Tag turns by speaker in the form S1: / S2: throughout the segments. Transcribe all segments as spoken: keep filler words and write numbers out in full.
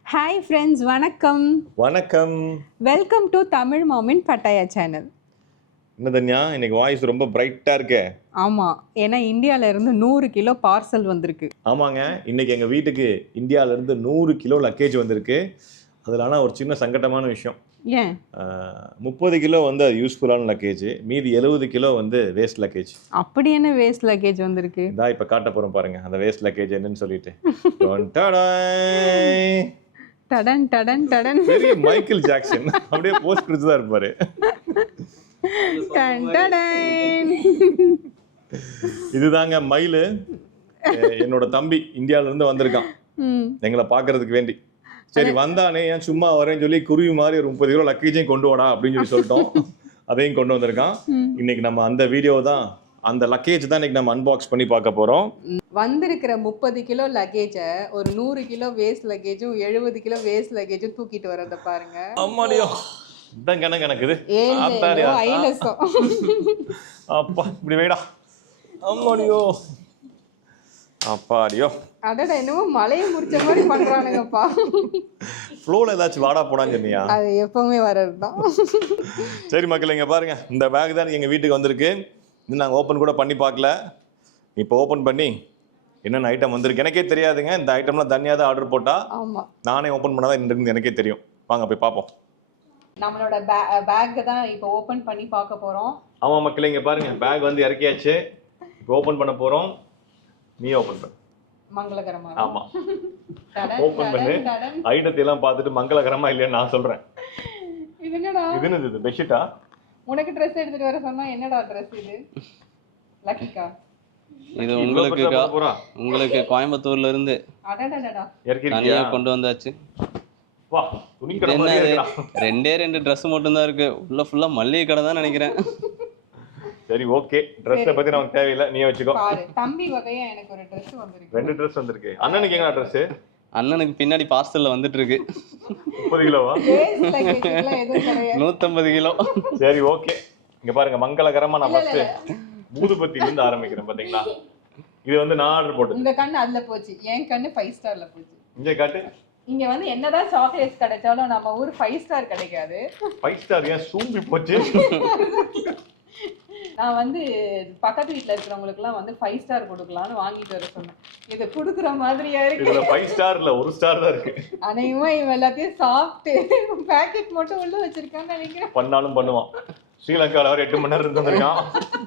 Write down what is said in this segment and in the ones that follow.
S1: Hi friends, வணக்கம்.
S2: வணக்கம்.
S1: Welcome to Tamil மாமின் பட்டாயா சேனல்.
S2: என்ன தன்யா, இன்னைக்கு வாய்ஸ் ரொம்ப பிரைட்டா இருக்கே.
S1: ஆமாம், ஏன்னா இந்தியாவில இருந்து நூறு கிலோ பார்சல் வந்திருக்கு.
S2: ஆமாங்க, இன்னைக்கு எங்கள் வீட்டுக்கு இந்தியாவில இருந்து நூறு கிலோ லக்கேஜ் வந்திருக்கு. அதில் ஆனால் ஒரு சின்ன சங்கடமான விஷயம்.
S1: ஏன்?
S2: முப்பது கிலோ வந்து அது யூஸ்ஃபுல்லான லக்கேஜ், மீதி எழுபது கிலோ வந்து வேஸ்ட் லக்கேஜ்.
S1: அப்படி என்ன வேஸ்ட் லக்கேஜ் வந்திருக்கு?
S2: இதான் இப்போ காட்ட போகிறோம் பாருங்க, அந்த வேஸ்ட் லக்கேஜ் என்னன்னு சொல்லிட்டு.
S1: டடன் டடன் டடன்.
S2: பெரிய மைக்கேல் ஜாக்சன் அப்படியே போஸ்ட் கொடுத்து தான் இருப்பாரு. இதுதாங்க மயிலு, என்னோட தம்பி இந்தியாவில இருந்து வந்திருக்கான் எங்களை பாக்குறதுக்கு வேண்டி. சரி வந்தானே, ஏன் சும்மா வரேன்னு சொல்லி குருவி மாதிரி ஒரு முப்பது கிலோ லக்கேஜையும் கொண்டு வாடா அப்படின்னு சொல்லி சொல்லிட்டோம். அதையும் கொண்டு வந்திருக்கான். இன்னைக்கு நம்ம அந்த வீடியோ தான், அந்த லக்கேஜ் தான் இன்னைக்கு நம்ம அன்பாக்ஸ் பண்ணி பார்க்க போறோம்.
S1: வந்திருக்கிற முப்பது கிலோ லக்கேஜை ஒரு நூறு கிலோ வேஸ்ட் லக்கேஜும் எழுபது கிலோ வேஸ்ட் லக்கேஜும் தூக்கிட்டு வரத பாருங்க.
S2: அம்மாடியோ, இதான் கணக்கு கணக்குது. அப்பா இப்படி வேடா. அம்மாடியோ அப்பாடியோ,
S1: அடடா, என்னமோ மலையை முடிச்ச மாதிரி பண்றானுங்கப்பா.
S2: ஃப்ளோல ஏதாச்சும் வாடா போடான்னு சொன்னியா?
S1: அது எப்பவுமே வர்றதுதான்.
S2: சரி மக்கள், இங்க பாருங்க, இந்த பேக் தான் எங்க வீட்டுக்கு வந்திருக்கு. இது நாங்கள் ஓப்பன் கூட பண்ணி பார்க்கல. இப்போ ஓப்பன் பண்ணி என்னென்ன ஐட்டம் வந்திருக்கு எனக்கே தெரியாதுங்க. இந்த ஐட்டம்லாம் தனியாக தான் ஆர்டர் போட்டா, நானே ஓப்பன் பண்ணாதான் இருந்து எனக்கே தெரியும். வாங்க போய் பார்ப்போம்.
S1: நம்மளோட பேக் தான் இப்போ ஓப்பன் பண்ணி பார்க்க போறோம்.
S2: ஆமா மக்களே, இங்க பாருங்க, பேக் வந்து இறக்கியாச்சு. இப்போ ஓப்பன் பண்ண போறோம். நீ ஓப்பன் பண்ணு.
S1: மங்களகரமா?
S2: ஆமா, ஓப்பன் பண்ணு. ஐட்டத்தை எல்லாம் பார்த்துட்டு மங்களகரமா இல்லையான்னு நான் சொல்றேன்.
S1: இது என்னடா?
S2: இது என்னது? இது பெட்ஷீட்டா?
S1: உனக்கு ட்ரெஸ் எடுத்துட்டு வர சொன்னா என்னடா ட்ரெஸ் இது? லக்கிக்கா?
S3: இது உங்களுக்கு உங்களுக்கு கோயம்புத்தூர்ல இருந்து தனியா கொண்டு வந்தாச்சு.
S2: வா, துணி கடை மாதிரி இருக்கா?
S3: ரெண்டே ரெண்டு ட்ரெஸ் மட்டும் தான் இருக்கு. உள்ள ஃபுல்லா மல்லிகை கடை தான் நினைக்கிறேன்.
S2: சரி ஓகே, ட்ரெஸ்ஸை பத்தி நமக்கு தேவையில்லை, நீ வச்சுக்கோ.
S1: பாரு, தம்பி வகையா எனக்கு ஒரு Dress வந்திருக்கு.
S2: ரெண்டு Dress வந்திருக்கு. அண்ணனுக்கு எங்க Dress?
S3: அண்ணனுக்கு பின்னாடி பார்சல்ல வந்துட்டு இருக்கு.
S2: முப்பது கிலோவா?
S3: நூத்தம்பது கிலோ.
S2: சரி ஓகே, இங்க பாருங்க, மங்களகரமா நான் ஃபர்ஸ்ட் பூதுபத்தில இருந்து ஆரம்பிக்கிறேன். பாத்தீங்களா, இது வந்து நான் ஆர்டர் போட்டது.
S1: இந்த கண்ணு அதுல போச்சு, என் கண்ணு ஃபைவ் ஸ்டார்ல போச்சு.
S2: இங்க காட்டு.
S1: இங்க வந்து என்னதான் சாக்லேட்ஸ் கிடைச்சாலும் நம்ம ஊர் ஃபைவ் ஸ்டார் கிடைக்காது.
S2: ஃபைவ் ஸ்டார் ஏன் சூம்பி போச்சு? நான்
S1: வந்து பக்கத்து வீட்ல இருக்கிறவங்களுக்கு எல்லாம் வந்து ஃபைவ் ஸ்டார் கொடுக்கலாம்னு வாங்கிட்டு வர சொன்னேன். இது குடுக்குற மாதிரியா இருக்கு.
S2: இதுல ஃபைவ் ஸ்டார் இல்ல, ஒரு ஸ்டார் தான் இருக்கு.
S1: அநேகமா இவன் எல்லாத்தையும் சாப்பிட்டு பாக்கெட் மட்டும் உள்ள வச்சிருக்கான்னு நினைக்கிறேன்.
S2: பண்ணாலும் பண்ணுவான். ஸ்ரீலங்கால வர எட்டு மணி நேரம் இருந்து வந்திருக்கான்.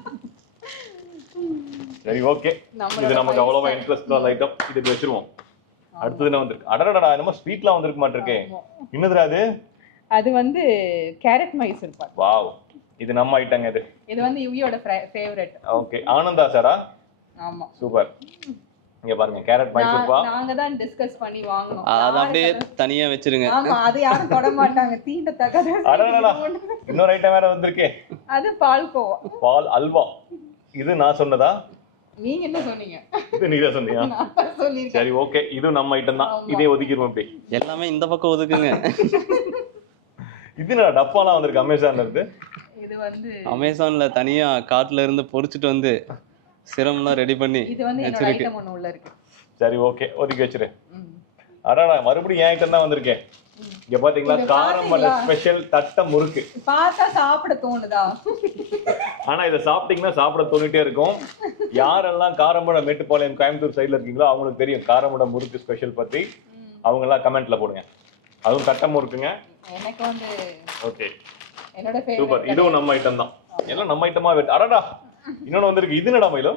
S2: சரி ஓகே, இது நமக்கு அவ்வளவா இன்ட்ரெஸ்ட் ஐட்டம். இது வச்சிருவோம். அடுத்தது என்ன வந்திருக்கு? அடடடா, என்னமோ ஸ்வீட்லாம் வந்திருக்கு மாட்டிருக்கே. என்னதுடா அது? அது
S1: வந்து கேரட் மைசூர் பாக்.
S2: வாவ், இது நம்ம ஐட்டங்க. இது
S1: இது வந்து யுவியோட ஃபேவரட்.
S2: ஓகே, ஆனந்தா சாரா?
S1: ஆமா,
S2: சூப்பர். இங்க பாருங்க, கேரட் மைசூர் பாக்.
S1: நாங்க தான் டிஸ்கஸ் பண்ணி வாங்குனோம்.
S3: அத அப்படியே தனியா வெச்சிருங்க.
S1: ஆமா, அது யாரும் தொட மாட்டாங்க, தீண்ட தகாத.
S2: அடடடா, இன்னொரு ஐட்டம் வேற வந்திருக்கே.
S1: அது பால்கோவா.
S2: பால் அல்வா. இது நான் சொன்னதா?
S1: நீங்க என்ன சொன்னீங்க?
S2: இது நீங்க சொன்னீங்க.
S1: நான் சொல்லிருக்கேன்.
S2: சரி ஓகே, இது நம்ம ஐட்டம் தான். இதே ஒதுக்கிடுவோம். இப்படி
S3: எல்லாமே இந்த பக்கம் ஒதுக்குங்க.
S2: இது என்ன டப்பாலாம் வந்திருக்கு அமேசான்ல இருந்து?
S1: இது வந்து
S3: அமேசான்ல தனியா காட்ல இருந்து பொரிச்சிட்டு வந்து சிரம்லாம் ரெடி பண்ணி
S1: இது வந்து என்னோட ஐட்டம் ஒன்னு உள்ள இருக்கு.
S2: சரி ஓகே, ஒதுக்கி வச்சிரு. அடடா, மறுபடியும் என் ஐட்டம் தான் வந்திருக்கேன். இங்க பாத்தீங்களா, காரமடை ஸ்பெஷல் தட்ட முறுக்கு.
S1: பார்த்தா சாப்பிட தோணுதா?
S2: ஆனா இத சாப்பிட்டீங்கன்னா சாப்பிட தோணிட்டே இருக்கும். யாரெல்லாம் காரமடை மேட்டுப்பாளையம் கோயம்புத்தூர் சைடுல இருக்கீங்களோ அவங்களுக்கு தெரியும் காரமடை முறுக்கு ஸ்பெஷல் பத்தி. அவங்க எல்லாம் கமெண்ட்ல போடுங்க. அதுவும் தட்ட முறுக்குங்க.
S1: எனக்கு வந்து
S2: ஓகே,
S1: என்னோட ஃபேவரட்.
S2: சூப்பர். இதுவும் நம்ம ஐட்டம் தான். எல்லாம் நம்ம ஐட்டமா. அடடா, இன்னொன்னு வந்திருக்கு. இது என்னடா மயிலோ?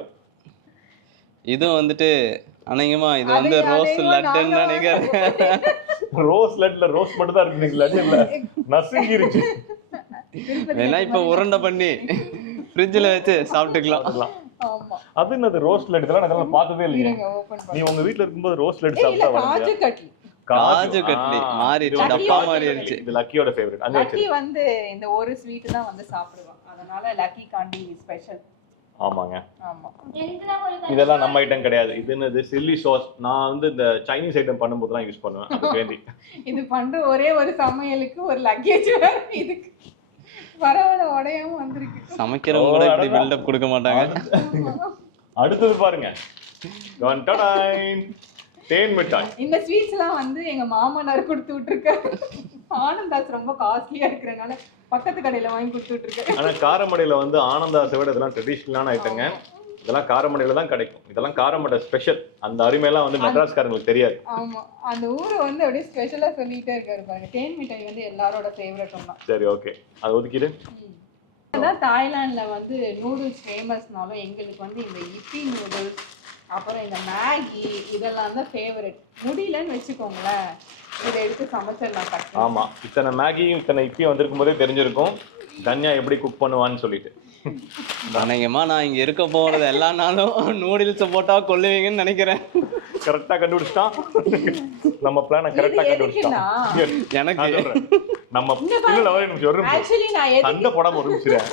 S3: இது வந்துட்டு அநேகமா இது வந்து ரோஸ் லட்டுன்னு நினைக்கிறேன்.
S2: ரோஸ் லட்ல ரோஸ் மட்டும் தான் இருக்கு, லட்டு இல்ல, நசுங்கிருச்சு.
S3: வேணா இப்ப உருண்டை பண்ணி ஃப்ரிட்ஜ்ல வச்சு சாப்பிட்டுக்கலாம்.
S1: ஆமா,
S2: அது என்னது ரோஸ் லட்டு? இதெல்லாம் நான் பார்த்ததே இல்லையே. நீ உங்க வீட்ல இருக்கும்போது ரோஸ் லட்டு சாப்பிட்டா
S1: காஜு கட்லி.
S3: காஜு கட்லி மாறிடுச்சு, டப்பா மாறிடுச்சு.
S2: இது லக்கியோட ஃபேவரட். அந்த
S1: லக்கி வந்து இந்த ஒரு ஸ்வீட் தான் வந்து சாப்பிடுவான், அதனால லக்கி காண்டி ஸ்பெஷல்.
S2: ஆமாங்க.
S1: ஆமா,
S2: இதெல்லாம் நம்ம ஐட்டம் கிடையாது. இது என்னது? Chilli sauce. நான் வந்து இந்த சைனீஸ் ஐட்டம் பண்ணும்போதுலாம் யூஸ் பண்ணுவேன். அதுக்கு வேண்டி
S1: இது பண்ற ஒரே ஒரு சமையலுக்கு ஒரு லக்கேஜ் வேற. இதுக்கு பரவாயில்ல, உடையாம வந்திருக்கு.
S3: சமைக்கிறவங்க கூட இப்படி பில்டப் கொடுக்க மாட்டாங்க.
S2: அடுத்தது பாருங்க, தேன் மிட்டாய்.
S1: இந்த ஸ்வீட்ஸ்லாம் வந்து எங்க மாமனார் கொடுத்து விட்டுருக்காரு. ஆனந்தாஸ் ரொம்ப காஸ்ட்லியா இருக்கிறனால பக்கத்து கடையில வாங்கி கொடுத்து விட்டுருக்காரு.
S2: ஆனா காரமடையில வந்து ஆனந்தாஸை விட இதெல்லாம் ட்ரெடிஷ்னலான ஐட்டங்க. இதெல்லாம் காரமடையில தான் கிடைக்கும். இதெல்லாம் காரமடை ஸ்பெஷல். அந்த அருமையெல்லாம் வந்து மெட்ராஸ்காரங்களுக்கு தெரியாது.
S1: ஆமா, அந்த ஊரை வந்து அப்படியே ஸ்பெஷலா சொல்லிட்டே இருக்காரு பாருங்க. தேன் மிட்டாய் வந்து எல்லாரோட ஃபேவரட்டும் தான்.
S2: சரி, ஓகே, அதை ஒதுக்கிடு.
S1: அதான் தாய்லாந்துல வந்து நூடுல்ஸ் ஃபேமஸ்னாலும் எங்களுக்கு வந்து இந்த இப்பி நூடுல்ஸ், அப்புறம் இந்த மேகி, இதெல்லாம் தான் ஃபேவரட். முடியலன்னு வச்சுக்கோங்களேன், இதை எடுத்து சமைச்சிடலாம் கரெக்டாக.
S2: ஆமா, இத்தனை மேகியும் இத்தனை இப்பியும் வந்திருக்கும் போதே தெரிஞ்சிருக்கும் தன்யா எப்படி குக் பண்ணுவான்னு சொல்லிட்டு.
S3: அநேகமா நான் இங்க இருக்க போறது எல்லா நாளும் நூடுல்ஸ் போட்டா கொல்லுவீங்கன்னு நினைக்கிறேன்.
S2: கரெக்டா கண்டுபிடிச்சிட்டான். நம்ம பிளான கரெக்டா கண்டுபிடிச்சிட்டான்.
S3: எனக்கு
S2: நம்ம இல்ல ஒரு நிமிஷம் ஒரு நிமிஷம் சண்டை போடாம ஒரு நிமிஷம்.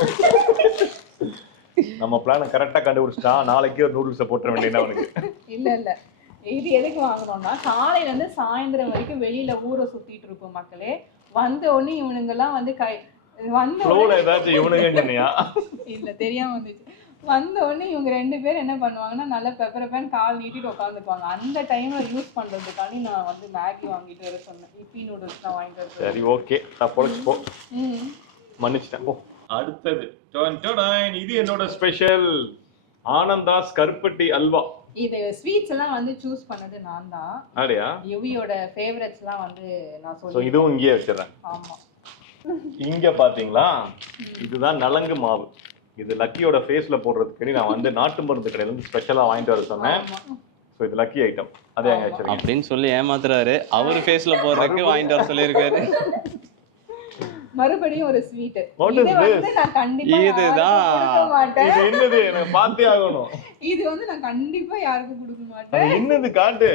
S2: நம்ம பிளான கரெக்டா கண்டுபிடிச்சிட்டான். நாளைக்கு ஒரு நூடுல்ஸை போட்டுற வேண்டியது அவனுக்கு. இல்ல
S1: இல்ல இது எதுக்கு வாங்கணும்னா, காலையில இருந்து சாயந்தரம் வரைக்கும் வெளியில ஊரை சுத்திட்டு இருப்போம் மக்களே. வந்த உடனே இவனுங்கெல்லாம் வந்து கை வந்த
S2: ஏதாச்சும் இவனுங்க சொன்னியா?
S1: இல்ல தெரியாம வந்துச்சு. வந்த உடனே இவங்க ரெண்டு பேரும் என்ன பண்ணுவாங்கன்னா, நல்லா பெப்பர் பேன் கால் நீட்டிட்டு உட்காந்துப்பாங்க. அந்த டைம்ல யூஸ் பண்றதுக்காண்டி நான் வந்து மேகி வாங்கிட்டு வர சொன்னேன். இப்பி நூடுல்ஸ் தான் வாங்கிட்டு வர.
S2: சரி, ஓகே, நான் பொழைச்சு போ. மன்னிச்சிட்டேன் போ. அடுத்தது இது என்னோட ஸ்பெஷல் ஆனந்தாஸ் கருப்பட்டி அல்வா.
S1: இது ஸ்வீட்ஸ் எல்லாம் வந்து சூஸ் பண்ணது நான் தான்.
S2: அப்படியா?
S1: யுவியோட ஃபேவரட்ஸ் எல்லாம் வந்து நான்
S2: சொல்றேன். சோ இதுவும் இங்கேயே வச்சிரறேன்.
S1: ஆமா.
S2: இங்க பாத்தீங்களா, இதுதான் நலங்கு மாவு. இது லக்கியோட ஃபேஸ்ல போடுறதுக்கு நான் வந்து நாட்டு மருந்து கடையில இருந்து ஸ்பெஷலா வாங்கிட்டு வர சொன்னேன். சோ இது லக்கி ஐட்டம். அதே அங்க வச்சிருக்கேன்
S3: அப்படின்னு சொல்லி ஏமாத்துறாரு. அவர் ஃபேஸ்ல போடுறதுக்கு வாங்கிட்டு வர சொல்லியிருக்காரு.
S1: மறுபடியும் ஒரு ஸ்வீட். இது வந்து நான் கண்டிப்பா
S3: இதுதான்
S1: கொடுக்க மாட்டேன்.
S2: இது என்னது? எனக்கு பார்த்தே ஆகணும்.
S1: இது வந்து நான் கண்டிப்பா யாருக்கும் கொடுக்க மாட்டேன்.
S2: என்னது காட்டு?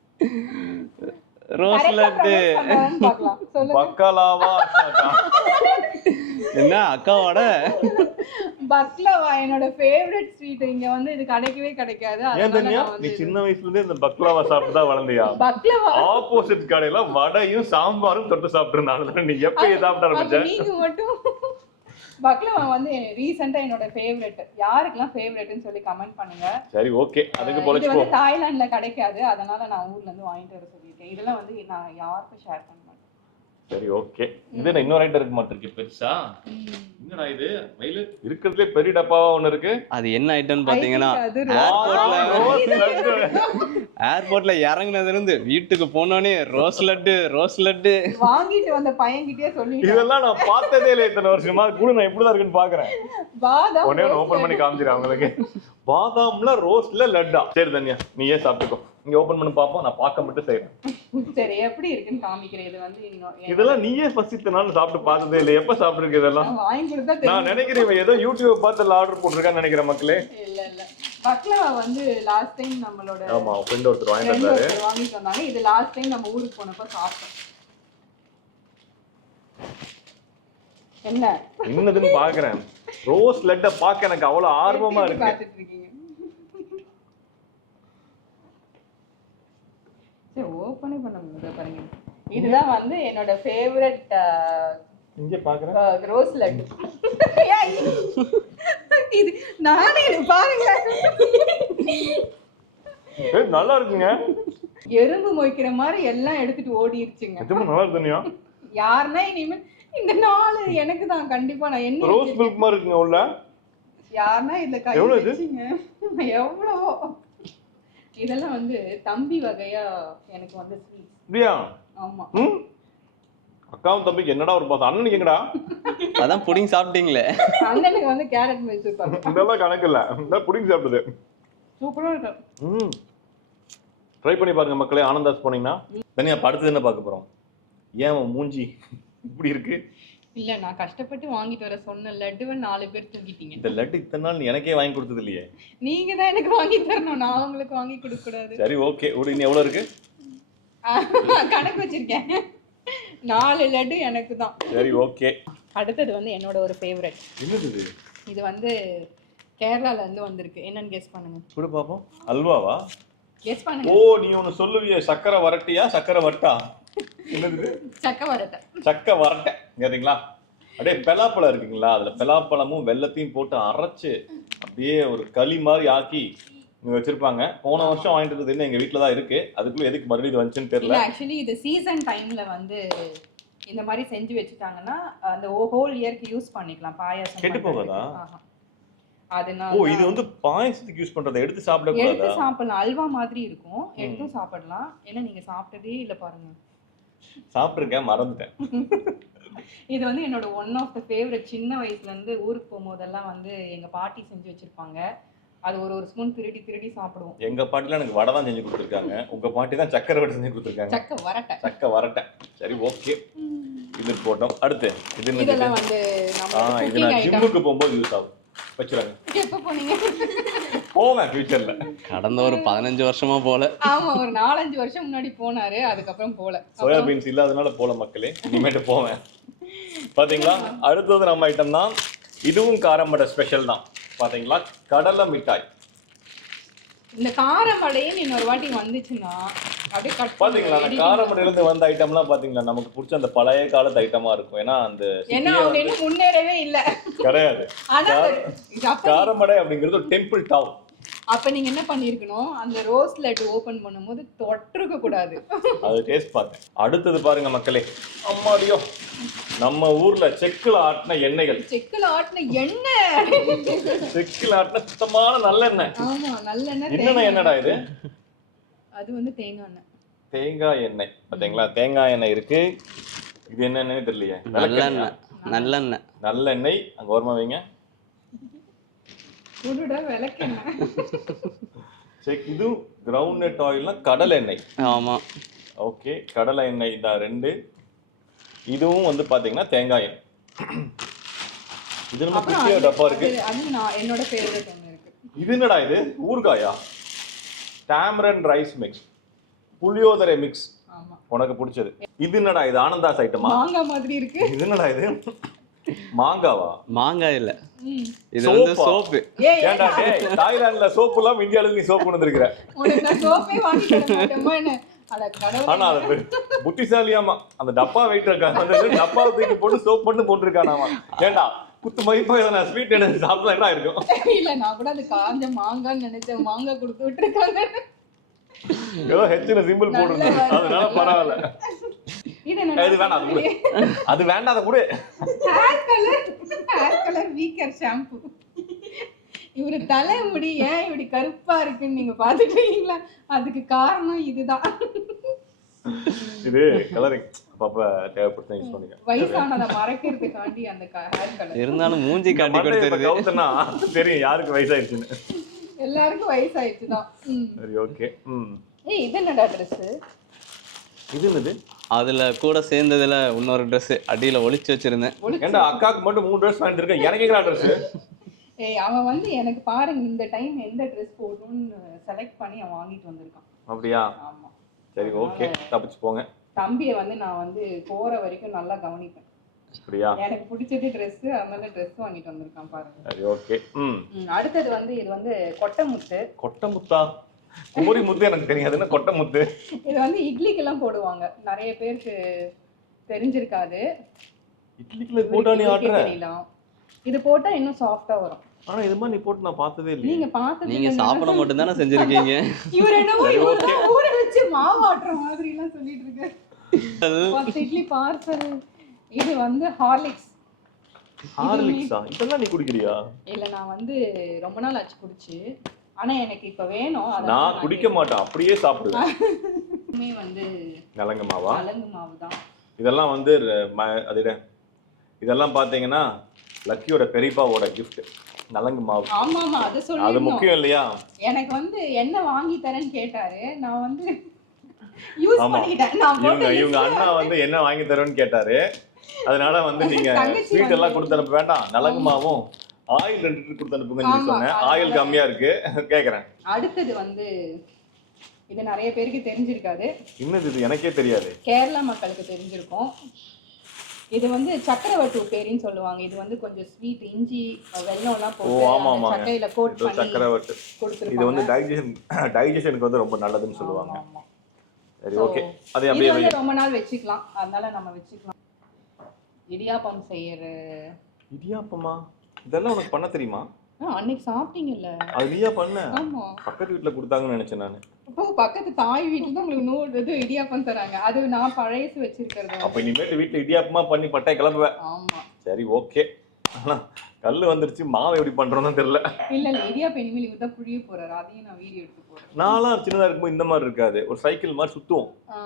S3: ரோஸ் லட்டு.
S2: பக்கலாவா?
S3: என்ன அக்காவோட
S1: பக்லாவா என்னோட ஃபேவரட் ஸ்வீட். இங்க வந்து இது கிடைக்கவே கிடைக்காது.
S2: அதனால நீ சின்ன வயசுல இருந்தே இந்த பக்லாவா சாப்பிட்டு தான் வளர்ந்தியா?
S1: பக்லாவா
S2: ஆப்போசிட் கடையில வடையும் சாம்பாரும் தொட்டு சாப்பிட்டுறனால நீ எப்ப சாப்பிட ஆரம்பிச்ச?
S1: நீங்க மட்டும் பக்லாவா வந்து ரீசெண்டா என்னோட ஃபேவரட். யாருக்கெல்லாம் ஃபேவரட்னு சொல்லி கமெண்ட் பண்ணுங்க.
S2: சரி, ஓகே, அதுக்கு பொழைச்சு போ.
S1: இது வந்து தாய்லாந்துல கிடைக்காது. அதனால நான் ஊர்ல இருந்து வாங்கிட்டு வர சொல்லிட்டேன். இதெல்லாம் வந்து நான் யாருக்கும் ஷேர் பண்ண மாட்டேன்.
S2: சரி, ஓகே. இது இன்னொரு ஐட்டம் இருக்கு மாட்டிருக்கு பெருசா. என்னடா இது? மயில இருக்கிறதுலே பெரிய டப்பாவா ஒன்னு இருக்கு.
S3: அது என்ன ஐட்டம்னு பாத்தீங்கன்னா, ஏர்போர்ட்ல ஏர்போர்ட்ல இறங்குனதுல இருந்து வீட்டுக்கு போனோனே ரோஸ் லட்டு ரோஸ் லட்டு
S1: வாங்கிட்டு வந்த பையன்கிட்டயே சொல்லிட்டேன்.
S2: இதெல்லாம் நான் பார்த்ததே இல்லை இத்தனை வருஷமா. கூட நான் எப்படிதான் இருக்குன்னு பாக்குறேன்.
S1: பாதாம்
S2: உடனே ஓபன் பண்ணி காமிச்சிரு அவங்களுக்கு. பாதாம்ல ரோஸ்ல லட்டா. சரி தன்யா, நீ ஏன் சாப்பிட்டுக்கோ. நீங்க ஓபன் பண்ணி பாப்போம். நான் பார்க்க மட்டும் செய்றேன்.
S1: சரி, எப்படி இருக்குன்னு காமிக்கிறேன். இது வந்து
S2: இதெல்லாம் நீயே ஃபர்ஸ்ட் இத்தனை நாள் சாப்பிட்டு பார்த்ததே இல்லை. எப்ப சாப்பிட்டுருக்கு இதெல்லாம்?
S1: வாங்கி கொடுத்தா
S2: நான் நினைக்கிறேன் ஏதோ யூடியூப் பார்த்து ஆர்டர் போட்டுருக்கான்னு நினைக்கிறேன் மக்களே.
S1: இல்ல இல்ல பக்லாவா வந்து லாஸ்ட் டைம் நம்மளோட
S2: ஆமா ஃப்ரெண்ட் ஒருத்தர் வாங்கிட்டு வந்தாரு.
S1: வாங்கிட்டு வந்தாங்க. இது லாஸ்ட் டைம் நம்ம ஊருக்கு போனப்ப சாப்பிட்டோம். என்ன
S2: என்னதுன்னு பாக்குறேன். ரோஸ் லட்ட பாக்க எனக்கு அவ்வளவு ஆர்வமா இருக்கு.
S1: பாத்துட்டு இருக்கீங்க. சரி, ஓபனே பண்ண முடியல பாருங்க. இதுதான் வந்து என்னோட ஃபேவரட்.
S2: இங்க பாக்குறேன்
S1: ரோஸ் லட்டு. இது நானே பாருங்க.
S2: ஏய் நல்லா இருக்குங்க.
S1: எறும்பு மொய்க்கிற மாதிரி எல்லாம் எடுத்துட்டு ஓடிடுச்சுங்க.
S2: நிஜமா நல்லா இருக்குனியா?
S1: யாருன்னா இனிமே இந்த நாள் எனக்கு தான் கண்டிப்பா. நான் என்ன
S2: ரோஸ் மில்க் மாதிரி இருக்குங்க உள்ள.
S1: யாருன்னா இதுல கை வச்சீங்க. எவ்வளவோ இதெல்லாம் வந்து தம்பி வகையா எனக்கு வந்து ஸ்வீட்ஸ்.
S2: அப்படியா?
S1: ஆமா.
S2: ம் அக்காவும் தம்பிக்கு என்னடா ஒரு பாஸ். அண்ணனுக்கு எங்கடா?
S3: அதான் புடிங் சாப்பிட்டீங்களே.
S1: அண்ணனுக்கு வந்து கேரட் மைசூர் பாக்கு.
S2: இதெல்லாம் கணக்கு இல்ல. இந்த புடிங் சாப்பிடுது.
S1: சூப்பரா இருக்கு.
S2: ம் ட்ரை பண்ணி பாருங்க மக்களே. ஆனந்தாஸ் போனீங்கன்னா. தனியா படுத்து என்ன பார்க்க போறோம்? ஏன் மூஞ்சி இப்படி இருக்கு?
S1: இல்ல, நான் கஷ்டப்பட்டு வாங்கிட்டு வர சொன்ன லட்டுவை நாலு பேர் தூக்கிட்டீங்க.
S2: இந்த லட்டு இத்தனை நாள் எனக்கே வாங்கி கொடுத்தது இல்லையே.
S1: நீங்க தான் எனக்கு வாங்கி தரணும். நான் உங்களுக்கு வாங்கி கொடுக்க கூடாது.
S2: சரி, ஓகே. ஒரு இன்னும் எவ்வளவு இருக்கு?
S1: கணக்கு வச்சிருக்கேன். நாலு லட்டு எனக்கு தான்.
S2: சரி, ஓகே.
S1: அடுத்தது வந்து என்னோட ஒரு ஃபேவரட்.
S2: என்னது இது?
S1: இது வந்து கேரளால இருந்து வந்திருக்கு. என்னன்னு கெஸ் பண்ணுங்க.
S2: கூட பாப்போம். அல்வாவா?
S1: கெஸ் பண்ணுங்க.
S2: ஓ, நீ ஒன்னு சொல்லுவியே, சக்கரை வரட்டியா சக்கரை வட்டா? என்னது?
S1: சக்கரை வரட்டை.
S2: சக்கரை வரட்டை கேட்டீங்களா? அப்படியே பலாப்பழம் இருக்குங்களா, அதுல பலாப்பழமும் வெல்லத்தையும் போட்டு அரைச்சு அப்படியே ஒரு களி மாதிரி ஆக்கி இங்க வச்சிருப்பாங்க. போன வருஷம் வாங்கிட்டு இருந்தது இன்னும் எங்க வீட்ல தான் இருக்கு. அதுக்குள்ள எதுக்கு மறுபடியும் இது வந்துச்சுன்னு தெரியல.
S1: இல்ல ஆக்சுவலி இது சீசன் டைம்ல வந்து இந்த மாதிரி செஞ்சு வச்சுட்டாங்கன்னா அந்த ஹோல் இயர்க்கு யூஸ் பண்ணிக்கலாம். பாயாசம்
S2: கெட்டு போகாதா?
S1: அதனால
S2: ஓ இது வந்து பாயாசத்துக்கு யூஸ் பண்றத எடுத்து சாப்பிட கூடாதா?
S1: எடுத்து சாப்பிடலாம். அல்வா மாதிரி இருக்கும். எடுத்து சாப்பிடலாம். ஏன்னா நீங்க சாப்பிட்டதே இல்ல பாருங்க.
S2: சாப்பிட்டிருக்கேன், மறந்துட்டேன்.
S1: இது வந்து என்னோட ஒன் ஆஃப் த ஃபேவரட். சின்ன வயசுல இருந்து ஊருக்கு போகும்போதெல்லாம் வந்து எங்க பாட்டி செஞ்சு வச்சிருப்பாங்க. அது ஒரு ஒரு ஸ்பூன் திருடி திருடி சாப்பிடுவோம்.
S2: எங்க பாட்டில எனக்கு வடை தான் செஞ்சு கொடுத்துருக்காங்க. உங்க பாட்டி தான் சக்கரை வடை செஞ்சு கொடுத்துருக்காங்க.
S1: சக்க வரட்டை.
S2: சக்க வரட்டை. சரி ஓகே. இது போட்டோம். அடுத்து இது என்ன?
S1: இதெல்லாம் வந்து நம்ம
S2: ஆ இது நான் ஜிம்முக்கு போகும்போது யூஸ் ஆகும். வச்சுறாங்க.
S1: எப்ப போனீங்க?
S2: போவேன் ஃபியூச்சர்ல.
S3: கடந்த ஒரு பதினஞ்சு வருஷமா போல.
S1: ஆமா ஒரு நாலஞ்சு வருஷம் முன்னாடி போனாரு. அதுக்கப்புறம் போல.
S2: சோயா பீன்ஸ் இல்லாதனால போல மக்களே. இனிமேட்டு போவேன். பாத்தீங்களா? அடுத்தது நம்ம ஐட்டம் தான். இதுவும் காரமடை ஸ்பெஷல் தான். பாத்தீங்களா? கடலை மிட்டாய்.
S1: இந்த காரமடையும் இன்னொரு வாட்டி வந்துச்சுன்னா அப்படியே கட்
S2: பாத்தீங்களா? அந்த காரமடையில இருந்து வந்த ஐட்டம்லாம் பாத்தீங்களா நமக்கு பிடிச்ச அந்த பழைய காலத்து ஐட்டமா இருக்கும். ஏன்னா அந்த
S1: ஏன்னா அவங்க இன்னும் முன்னேறவே இல்ல.
S2: கிடையாது.
S1: ஆனா
S2: காரமடை அப்படிங்கிறது ஒரு டெம்பிள் டவுன்.
S1: அப்ப நீங்க என்ன பண்ணிருக்கணும், அந்த ரோஸ் லெட் ஓபன் பண்ணும்போது தொட்டிருக்க கூடாது.
S2: அது டேஸ்ட் பார்த்தேன். அடுத்தது பாருங்க மக்களே. அம்மாடியோ நம்ம ஊர்ல செக்குல ஆட்டின எண்ணெய்கள்.
S1: செக்குல ஆட்டின எண்ணெய்.
S2: செக்குல ஆட்டின சுத்தமான நல்லெண்ணெய்.
S1: ஆமா நல்லெண்ணெய்.
S2: என்னென்ன என்னடா இது?
S1: அது வந்து தேங்காய் எண்ணெய். தேங்காய்
S2: எண்ணெய். பாத்தீங்களா? தேங்காய் எண்ணெய் இருக்கு. இது என்னன்னு தெரியலையே.
S3: நல்லெண்ணெய். நல்லெண்ணெய்.
S2: நல்லெண்ணெய். அங்க ஓரமா வைங்க.
S1: குடுடா விளக்கெண்ணெய்.
S2: செக் இது கிரவுண்ட் நட் ஆயில்னா கடலை எண்ணெய்.
S3: ஆமா.
S2: ஓகே கடலை எண்ணெய் தான் ரெண்டு. இதுவும் வந்து பாத்தீங்கன்னா தேங்காய் எண்ணெய். இது நம்ம குட்டியா டப்பா இருக்கு.
S1: அது நான் என்னோட ஃபேவரட் ஒன்னு இருக்கு.
S2: இது என்னடா இது? ஊர்காயா? Tamarind rice mix. புளியோதரை மிக்ஸ்.
S1: ஆமா.
S2: உனக்கு பிடிச்சது. இது என்னடா இது? ஆனந்தாஸ் ஐட்டமா?
S1: மாங்காய் மாதிரி இருக்கு.
S2: இது என்னடா இது? மாங்காவா?
S3: மாங்காய் இல்ல. இது வந்து சோப்பு.
S2: ஏன்டா டேய் தாய்லாந்துல சோப்பு இல்லாம இந்தியால நீ சோப்பு கொண்டு வந்திருக்கிற.
S1: உனக்கு நான் சோப்பே வாங்கி தர மாட்டேமா என்ன? அட கடவுளே.
S2: ஆனா அது புத்திசாலியாமா அந்த டப்பா வெயிட் இருக்கான். அந்த டப்பா தூக்கி போட்டு சோப் பண்ணி போட்டுருக்கானாமா. ஏன்டா குத்து மதிப்பா எதனா ஸ்வீட் என்ன சாப்பிட்டா என்ன இருக்கும்?
S1: இல்ல நான் கூட அது காஞ்ச மாங்கான்னு நினைச்சேன். மாங்காய் கொடுத்து விட்டுருக்காங்க.
S2: ஏதோ ஹெச்ல சிம்பிள் போட்டுருந்தேன். அதனால பரவாயில்ல.
S1: இது என்ன?
S2: இது வேணாம் அது கூட. அது வேண்டாம் அது கூட.
S1: ஹேர் கலர் ஹேர் கலர் வீக்கர் ஷாம்பு. இவரு தலைமுடி ஏன் இப்படி கருப்பா இருக்குன்னு நீங்க பாத்துட்டு இருக்கீங்களா? அதுக்கு காரணம் இதுதான்.
S2: இது கலரிங் அப்பப்ப தேவைப்பட்டு யூஸ் பண்ணிக்க.
S1: வயசானத மறைக்கிறதுக்காண்டி அந்த ஹேர் கலர்.
S3: இருந்தாலும் மூஞ்சி காட்டி கொடுத்துருது.
S2: கவுத்தனா தெரியும் யாருக்கு வயசாயிடுச்சுன்னு.
S1: எல்லாருக்கும் வயசாயிடுச்சு தான்.
S2: சரி ஓகே. ம்.
S1: ஏய் இது என்னடா Dress?
S2: இது என்னது?
S3: அதுல கூட சேர்ந்ததுல இன்னொரு Dress அடியில ஒளிச்சு வச்சிருந்தேன்.
S2: ஏன்டா அக்காக்கு மட்டும் மூணு Dress வாங்கிட்டு இருக்க. எனக்கு எங்கடா Dress?
S1: ஏய் அவன் வந்து எனக்கு பாருங்க இந்த டைம் எந்த Dress போடணும்னு செலக்ட் பண்ணி அவன் வாங்கிட்டு வந்திருக்கான்.
S2: அப்படியே?
S1: ஆமா.
S2: சரி ஓகே தப்பிச்சு போங்க.
S1: தம்பியை வந்து நான் வந்து போற வரைக்கும் நல்லா கவனிப்பேன்.
S2: அப்படியே? எனக்கு
S1: பிடிச்சது Dress அதனால Dress வாங்கிட்டு வந்திருக்கான் பாருங்க.
S2: சரி ஓகே. ம்.
S1: அடுத்து வந்து இது வந்து கொட்டை முத்து.
S2: கொட்டை முத்தா? குமரி முத்து எனக்கு தெரியாது. என்ன கொட்டை முத்து?
S1: இது வந்து இட்லிக்கு எல்லாம் போடுவாங்க. நிறைய பேருக்கு தெரிஞ்சிருக்காது.
S2: இட்லிக்குல போட்டா நீ ஆட்ற?
S1: இது போட்டா இன்னும் சாஃப்ட்டா வரும்.
S2: ஆனா இது மாதிரி நீ போட்டு நான் பார்த்ததே இல்ல.
S1: நீங்க பார்த்தது
S3: நீங்க சாப்பிட மட்டும் தான செஞ்சிருக்கீங்க.
S1: இவர் என்னமோ இவர ஊற வச்சு மாவு ஆட்ற மாதிரி எல்லாம் சொல்லிட்டு இருக்காரு. பத்து இட்லி பார்சல். இது வந்து ஹார்லிக்ஸ்.
S2: ஹார்லிக்ஸா? இதெல்லாம் நீ குடிக்கறியா?
S1: இல்ல நான் வந்து ரொம்ப நாள் ஆச்சு குடிச்சு. ஆனா எனக்கு இப்ப வேணும்.
S2: நான் குடிக்க மாட்டேன். அப்படியே சாப்பிடுவேன்.
S1: மே வந்து
S2: நலங்கு மாவா?
S1: நலங்கு மாவு தான்.
S2: இதெல்லாம் வந்து அதுட இதெல்லாம் பாத்தீங்கன்னா லக்கியோட பெரியப்பாவோட gift. நலங்கு மாவு.
S1: ஆமா ஆமா அது சொல்லுங்க.
S2: அது முக்கியம் இல்லையா?
S1: எனக்கு வந்து என்ன வாங்கி தரேன்னு கேட்டாரு. நான் வந்து யூஸ் பண்ணிட்டேன். நான்
S2: இவங்க இவங்க அண்ணா வந்து என்ன வாங்கி தரேன்னு கேட்டாரு. அதனால வந்து நீங்க ஸ்வீட் எல்லாம் கொடுத்து அனுப்ப வேண்டாம். நலங்கு மாவும் ஆயில் ரெண்டு லிட்டர் கொடுத்து அனுப்புங்கன்னு சொன்னேன். ஆயில் கம்மியா இருக்கு கேக்குறேன்.
S1: அடுத்தது வந்து இது நிறைய பேருக்கு தெரிஞ்சிருக்காது.
S2: இன்னது இது எனக்கே தெரியாது.
S1: கேரளா மக்களுக்கு தெரிஞ்சிருக்கும். இது வந்து சக்கரவர்த்தி உப்பேரின்னு சொல்லுவாங்க. இது வந்து கொஞ்சம் ஸ்வீட் இஞ்சி வெல்லம் எல்லாம் போட்டு சக்கையில கோட் பண்ணி
S2: சக்கரவர்த்தி கொடுத்துருப்பாங்க. இது வந்து டைஜஷன் டைஜஷனுக்கு வந்து ரொம்ப நல்லதுன்னு சொல்லுவாங்க. சரி ஓகே. அது அப்படியே
S1: வந்து ரொம்ப நாள் வெச்சுக்கலாம். அதனால நம்ம வெச்சுக்கலாம். இடியாப்பம் செய்யற.
S2: இடியாப்பமா? இதெல்லாம் உனக்கு பண்ண தெரியுமா?
S1: அன்னைக்கு சாப்பிட்டீங்கல்ல?
S2: அது நீயா பண்ண?
S1: ஆமா.
S2: பக்கத்து வீட்டுல கொடுத்தாங்கன்னு நினைச்சேன் நானு.
S1: அப்போ பக்கத்து தாய் வீட்டுல தான் உங்களுக்கு நூறு இது இடியாப்பம் தராங்க. அது நான் பழையசு வச்சிருக்கிறது.
S2: அப்ப இனிமேட்டு வீட்டுல இடியாப்பமா பண்ணி பட்டை கிளம்புவேன்.
S1: ஆமா.
S2: சரி ஓகே. ஆனா கல்லு வந்துருச்சு, மாவு எப்படி பண்றோம்னு தெரியல.
S1: இல்ல இல்ல இடியாப்பம் இனிமேல் இவர் தான் புழிய போறாரு. அதையும் நான் வீடியோ எடுத்து போடுறேன்.
S2: நான்லாம் சின்னதா இருக்கும்போது இந்த மாதிரி இருக்காது, ஒரு சைக்கிள் மாதிரி சுத்துவோம்.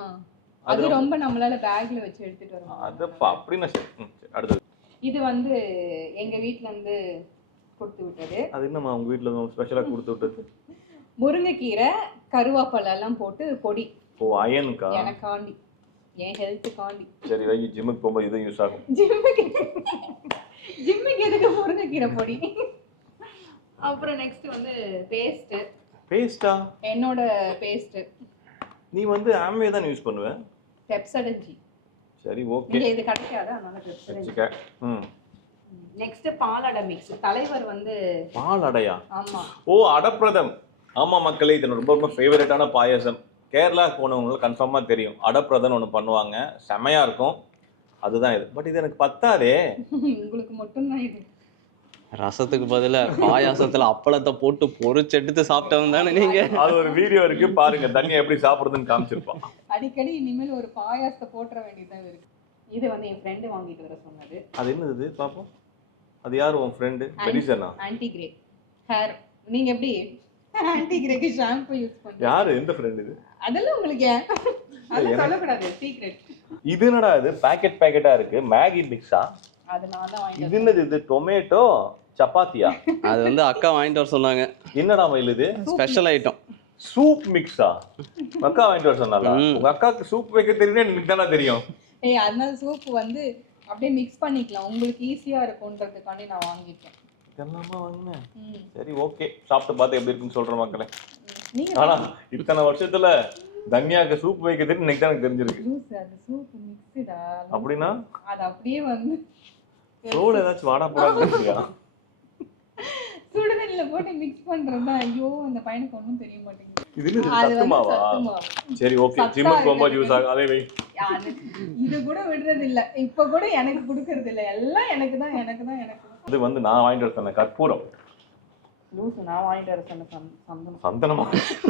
S1: அது ரொம்ப நம்மளால பேக்ல வச்சு எடுத்துட்டு வரோம்.
S2: அதப்பா அப்படின்னா சரி. அடுத்தது
S1: இது வந்து எங்க வீட்ல இருந்து கொடுத்து விட்டது.
S2: அது என்னம்மா உங்க வீட்ல ஸ்பெஷலா கொடுத்து விட்டது?
S1: முருங்கைக்கீரை கருவேப்பிலை எல்லாம் போட்டு பொடி.
S2: ஓ அயனுக்கா?
S1: எனக்காண்டி, என் ஹெல்த்துக்காண்டி.
S2: சரி வை, ஜிம்முக்கு போகும்போது இது யூஸ் ஆகும்.
S1: ஜிம்முக்கு ஜிம்முக்கு எதுக்கு முருங்கைக்கீரை பொடி? அப்புறம் நெக்ஸ்ட் வந்து பேஸ்ட்.
S2: பேஸ்டா? என்னோட
S1: பேஸ்ட்.
S2: நீ வந்து ஆம்வே தான் யூஸ் பண்ணுவ?
S1: பெப்சடன்ஜி.
S2: சரி ஓகே.
S1: இங்க இது கிடைக்காது, அதனால பெப்சடன்ஜி. ம். நெக்ஸ்ட் பாலடை மிக்ஸ். தலைவர் வந்து
S2: பாலடையா?
S1: ஆமா.
S2: ஓ அடப்பிரதம். ஆமா மக்களே, இது ரொம்ப ரொம்ப ஃபேவரட்டான பாயாசம். கேரளா போனவங்களுக்கு கன்ஃபார்மா தெரியும். அடப்பிரதம் ஒன்று பண்ணுவாங்க, செமையா இருக்கும். அதுதான் இது. பட் இது எனக்கு பத்தாதே.
S1: உங்களுக்கு மட்டும் தான் இது.
S3: ரசத்துக்கு பதிலா பாயாசத்துல அப்பளத்தை போட்டு பொரிச்சு எடுத்து சாப்பிட்டவங்க தானே நீங்க?
S2: அது ஒரு வீடியோ இருக்கு பாருங்க, தனியா எப்படி சாப்பிடுறதுன்னு காமிச்சிருப்பான்.
S1: அடிக்கடி இனிமேல் ஒரு பாயாசத்தை போட்டுற வேண்டியதான் இருக்கு. இது வந்து என் ஃப்ரெண்டு வாங்கிட்டு வர சொன்னது.
S2: அது என்னது பாப்போம்? அது யாரு உன் ஃப்ரெண்டு? மெடிசனா?
S1: Anti grey hair. நீங்க எப்படி ஆன்டி கிரேக்கு ஷாம்பு யூஸ் பண்றீங்க?
S2: யாரு எந்த ஃப்ரெண்ட் இது?
S1: அதெல்லாம் உங்களுக்கு ஏன் அது சொல்லக்கூடாது, சீக்ரெட்.
S2: இது என்னடா இது பாக்கெட் பாக்கெட்டா இருக்கு? மேகி மிக்ஸா?
S1: அதனால தான் வாங்கி.
S2: இது என்னது இது? டொமேட்டோ சப்பாத்தியா?
S3: அது வந்து அக்கா வாங்கிட்டு வர சொன்னாங்க.
S2: என்னடா மயில் இது?
S3: Special item.
S2: சூப் மிக்ஸா? அக்கா வாங்கிட்டு வர சொன்னால? உங்க அக்காக்கு சூப் வைக்க தெரியும்னா எனக்கு தானே தெரியும்.
S1: ஏய் அதனால சூப் வந்து அப்படியே மிக்ஸ் பண்ணிக்கலாம், உங்களுக்கு ஈஸியா இருக்கும்ன்றதுக்காண்டி நான் வாங்கிட்டேன்.
S2: இதெல்லாமா வாங்குனேன். சரி ஓகே, சாப்பிட்டு பார்த்து எப்படி இருக்குன்னு சொல்ற மக்களே.
S1: நீங்க
S2: ஆனா இத்தனை வருஷத்துல தன்யாக்கு சூப் வைக்க தெரியும் இன்னைக்கு தான் எனக்கு தெரிஞ்சிருக்கு.
S1: அது சூப் மிக்ஸ்டா
S2: அப்படினா
S1: அது அப்படியே வந்து
S2: ரோல் ஏதாச்சும் வாடா போடா பண்ணியா?
S1: சுடுதண்ணில போட்டு மிக்ஸ் பண்றதா? ஐயோ அந்த பையனுக்கு ஒண்ணும் தெரிய மாட்டேங்குது.
S2: இது என்ன சத்துமாவா? சரி ஓகே, ஜிம்முக்கு போகும்போது யூஸ் ஆகும். அதே வை.
S1: இது கூட விடுறது இல்ல, இப்ப கூட எனக்கு கொடுக்கறது இல்ல, எல்லாம் எனக்கு தான் எனக்கு தான் எனக்கு தான்.
S2: இது வந்து நான் வாங்கிட்டு வர சொன்ன கற்பூரம்.
S1: லூசு, நான் வாங்கிட்டு வர சொன்ன சந்தனம்.
S2: சந்தனமா?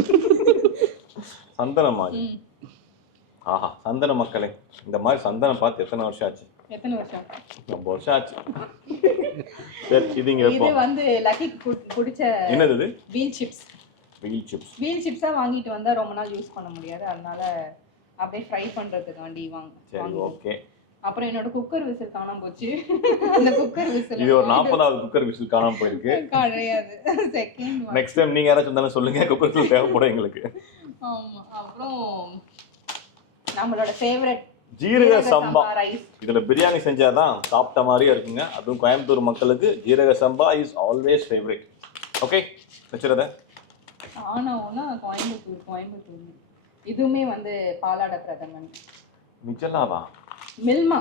S2: சந்தனமா? ஆஹா, சந்தன மக்களே, இந்த மாதிரி சந்தனம் பார்த்து எத்தனை வருஷம் ஆச்சு?
S1: எத்தனை வருஷம்?
S2: ரொம்ப வருஷம் ஆச்சு. சரி இது இங்க
S1: இது வந்து லக்கிக்கு பிடிச்ச
S2: என்னது இது?
S1: Wheel chips.
S2: Wheel chips.
S1: Wheel சிப்ஸா வாங்கிட்டு வந்தா ரொம்ப நாள் யூஸ் பண்ண முடியாது, அதனால அப்படியே ஃப்ரை பண்றதுக்காண்டி வாங்க.
S2: சரி ஓகே.
S1: அப்புறம் என்னோட குக்கர் விசில் காணாம போச்சு. அந்த குக்கர் விசில்
S2: இது ஒரு நாற்பதாவது குக்கர் விசில் காணாம போயிருக்கு.
S1: கிடையாது, செகண்ட் ஒன்.
S2: நெக்ஸ்ட் டைம் நீங்க யாராச்சும் வந்தாலும் சொல்லுங்க, குக்கர் விசில் தேவைப்படும் எங்களுக்கு.
S1: ஆமா. அப்புறம் நம்மளோட ஃபேவரட்
S2: ஜீரக சம்பா ரைஸ். இதுல பிரியாணி செஞ்சாதான் சாப்பிட்ட மாதிரியே இருக்குங்க. அதுவும் கோயம்புத்தூர் மக்களுக்கு ஜீரக சம்பா இஸ் ஆல்வேஸ் ஃபேவரட். ஓகே வச்சுறத.
S1: ஆனாவுனா கோயம்புத்தூர் கோயம்புத்தூர். இதுவுமே வந்து பாலாட பிரதமன்.
S2: மிச்சலாவா?
S1: மில்மா.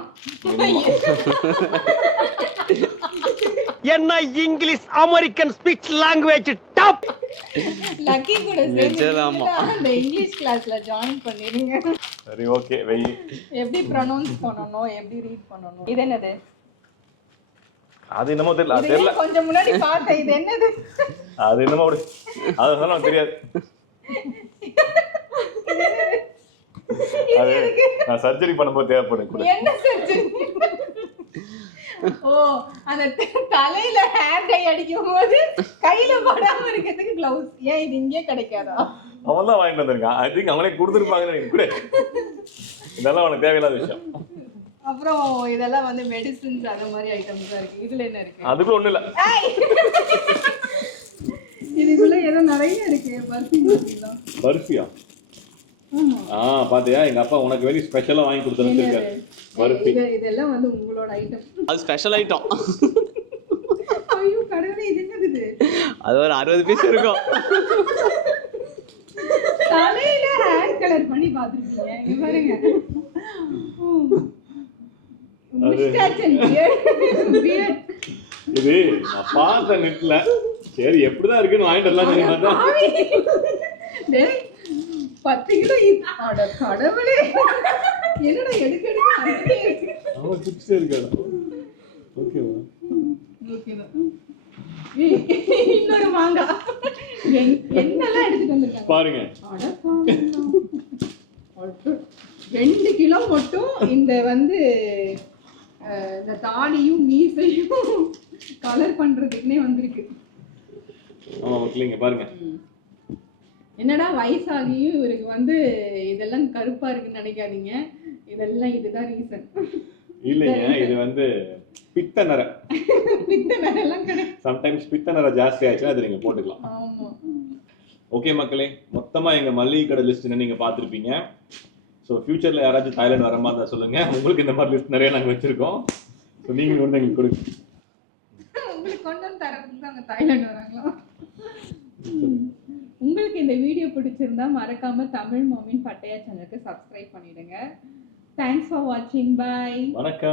S4: என்ன English American speech language top.
S1: Lucky கூட சேர்ந்து அந்த இங்கிலீஷ் கிளாஸ்ல ஜாயின் பண்ணிடுங்க.
S2: சரி ஓகே வெய். எப்படி
S1: ப்ரொனவுன்ஸ் பண்ணனும், எப்படி ரீட் பண்ணனும். இது என்னது?
S2: அது என்னமோ தெரியல. அது தெரியல,
S1: கொஞ்சம் முன்னாடி பார்த்தேன். இது என்னது?
S2: அது என்னமோ அப்படி அது சொல்ல தெரியாது. அது நான் சர்ஜரி பண்ணும்போது தேவைப்படும் கூட.
S1: என்ன சர்ஜரி? ஓ அந்த தலையில ஹேர் டை அடிக்கும் போது கையில படாம இருக்கிறதுக்கு கிளவுஸ். ஏன் இது இங்கே கிடைக்காதா?
S2: அவன் தான் வாங்கிட்டு வந்திருக்கான். ஐ திங்க் அவங்களே கொடுத்துருப்பாங்கன்னு எனக்கு கூட. இதெல்லாம் அவனுக்கு தேவையில்லாத விஷயம்.
S1: அப்புறம் இதெல்லாம் வந்து மெடிசின்ஸ் அந்த மாதிரி ஐட்டம்ஸ் தான் இருக்கு. இதுல என்ன இருக்கு?
S2: அதுக்குள்ள ஒண்ணு இல்ல.
S1: இதுக்குள்ள ஏதோ நிறைய இருக்கு. பர்ஃபி மாதிரில.
S2: பர்ஃபியா? ஆமா. ஆ பாத்தியா, எங்க அப்பா உனக்கு வேண்டி ஸ்பெஷலா வாங்கி கொடுத்திருக்காரு. பர்ஃபி.
S1: இதெல்லாம் வந்து உங்களோட ஐட்டம்.
S3: அது ஸ்பெஷல் ஐட்டம்.
S1: ஐயோ கடவுளே, இது என்னது?
S3: அது ஒரு அறுபது பீஸ் இருக்கும்.
S1: தலையில ஹேர் கலர் பண்ணி பாத்துட்டீங்க. இங்க பாருங்க. Moustache and beard. பியர்ட்.
S2: இது நான் பார்த்த நெட்ல சரி எப்படிதான் இருக்குன்னு வாங்கிட்டு வரலாம் பார்த்தா.
S1: டேய் பத்து கிலோ அட கடவுளே. என்னடா எடுக்க எடுக்க
S2: அவன் சிப்ஸ் இருக்காடா. ஓகேவா?
S1: ஓகேவா? இன்னொரு மாங்காய் என்- என்னெல்லாம் எடுத்துட்டு வந்திருக்காங்க
S2: பாருங்க.
S1: அட பாவிங்களா. அட, ரெண்டு கிலோ மட்டும் இந்த வந்து அஹ், இந்த தாடியும் மீசையும் கலர் பண்றதுக்குன்னே வந்திருக்கு.
S2: ஆமா மக்களே பாருங்க.
S1: என்னடா வயசாகியும் இவருக்கு வந்து இதெல்லாம் கருப்பா இருக்குன்னு நினைக்காதீங்க, இதெல்லாம் இதுதான் ரீசன்.
S2: இல்லைங்க, இது வந்து பித்த நர.
S1: பித்த நேரம் கிடையாது.
S2: சம்டைம்ஸ் பித்த நர ஜாஸ்தி ஆயிடுச்சுன்னா அது நீங்க போட்டுக்கலாம்.
S1: ஆமா.
S2: ஓகே மக்களே, மொத்தமா எங்க மல்லிகை கடை லிஸ்ட் நீங்க பார்த்துருப்பீங்க. ஸோ ஃபியூச்சர்ல யாராச்சும் தாய்லாந்து வர மாதிரி இருந்தா சொல்லுங்க, உங்களுக்கு இந்த மாதிரி லிஸ்ட் நிறைய நாங்க வச்சிருக்கோம். ஸோ நீங்க வந்து எங்களுக்கு கொடுங்க.
S1: உங்களுக்கு கொண்டு வந்து தரதுக்கு தான் அவங்க தாய்லாந்து வராங்களா? உங்களுக்கு இந்த வீடியோ பிடிச்சிருந்தா மறக்காம தமிழ் மாமின் பட்டையா சேனலுக்கு சப்ஸ்கிரைப் பண்ணிடுங்க. தேங்க்ஸ் ஃபார் வாட்சிங். பை.
S2: வணக்கம்.